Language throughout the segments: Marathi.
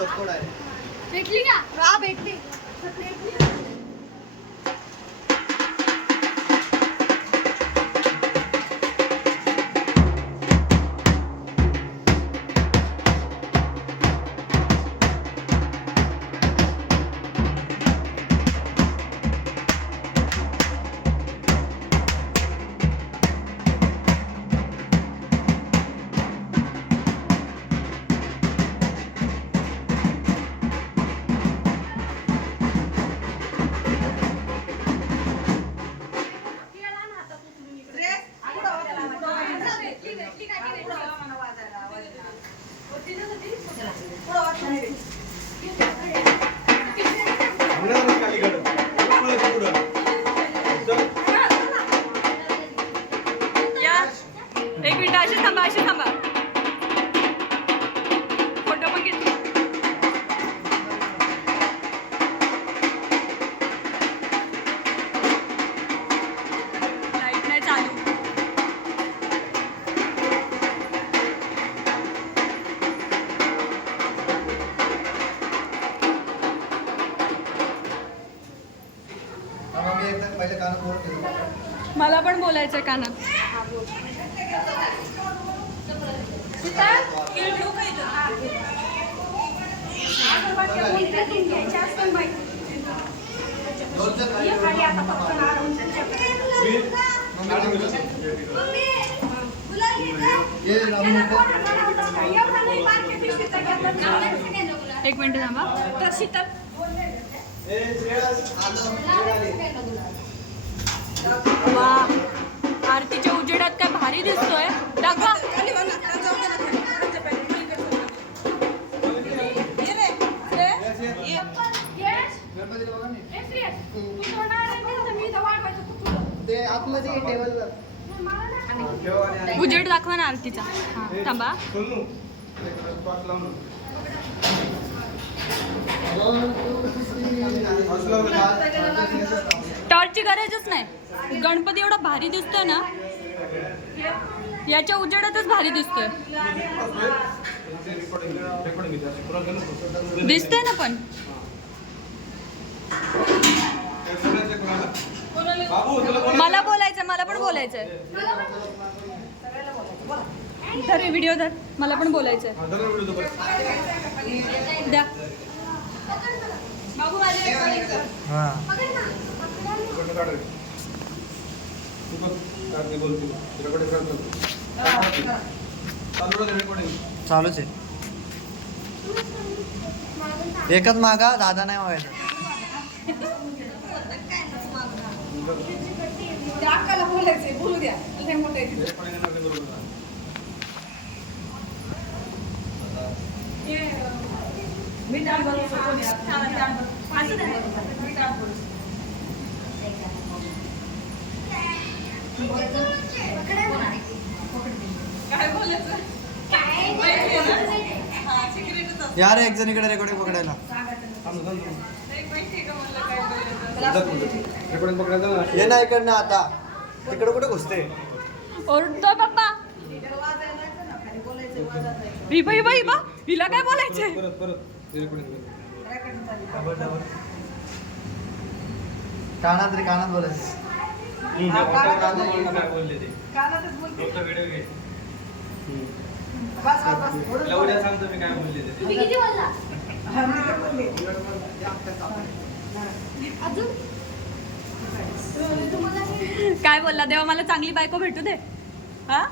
भेटली का? हा भेटली. एक मिनिट अशी थांबा फोटो पण घेतला. लाईट नाही चालू. मला पण बोलायचं कानात. एक मिनिट थांबा. वा, आरतीच्या उजेडात काय भारी दिसतोय. दाखवा. उजेड दाखवा ना आरतीचा. हा थांबा. टॉर्चची गरजच नाही. गणपती एवढा भारी दिसतोय ना, याच्या उजेडातच भारी दिसतोय. दिसतोय ना पण. मला बोलायचं, मला पण बोलायचंय. धर व्हिडिओ धर, मला पण बोलायचंय. द्या बाबू माझे. चालूच आहे. एकच मागा, दादा नाही मागायचा. बोलायचंय, बोलू द्या. यार एक जण इकडे रेकॉर्डिंग पकडायला. ये ना इकडनं आता. तिकडे कुठे घुसते? ओरडतो पप्पा. हिला काय बोलायचंय? कानात रे, कानात बोलायचं. काय बोलला? देवा मला चांगली बायको भेटू दे. हा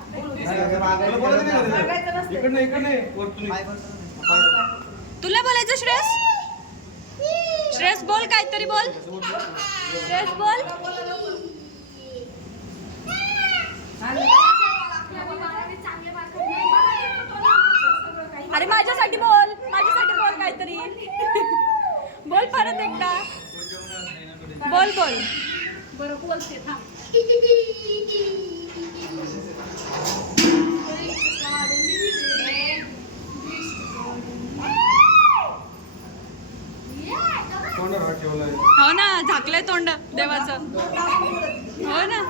तुला बोलायचं श्रेयस? श्रेयस बोल, काहीतरी बोल. श्रेयस बोल. अरे माझ्यासाठी बोल, माझ्यासाठी बोल काहीतरी. बोल परत एकदा. बोल बोल. बरं बोलते थांब. हो ना, झाकलंय तोंड देवाचं. हो ना.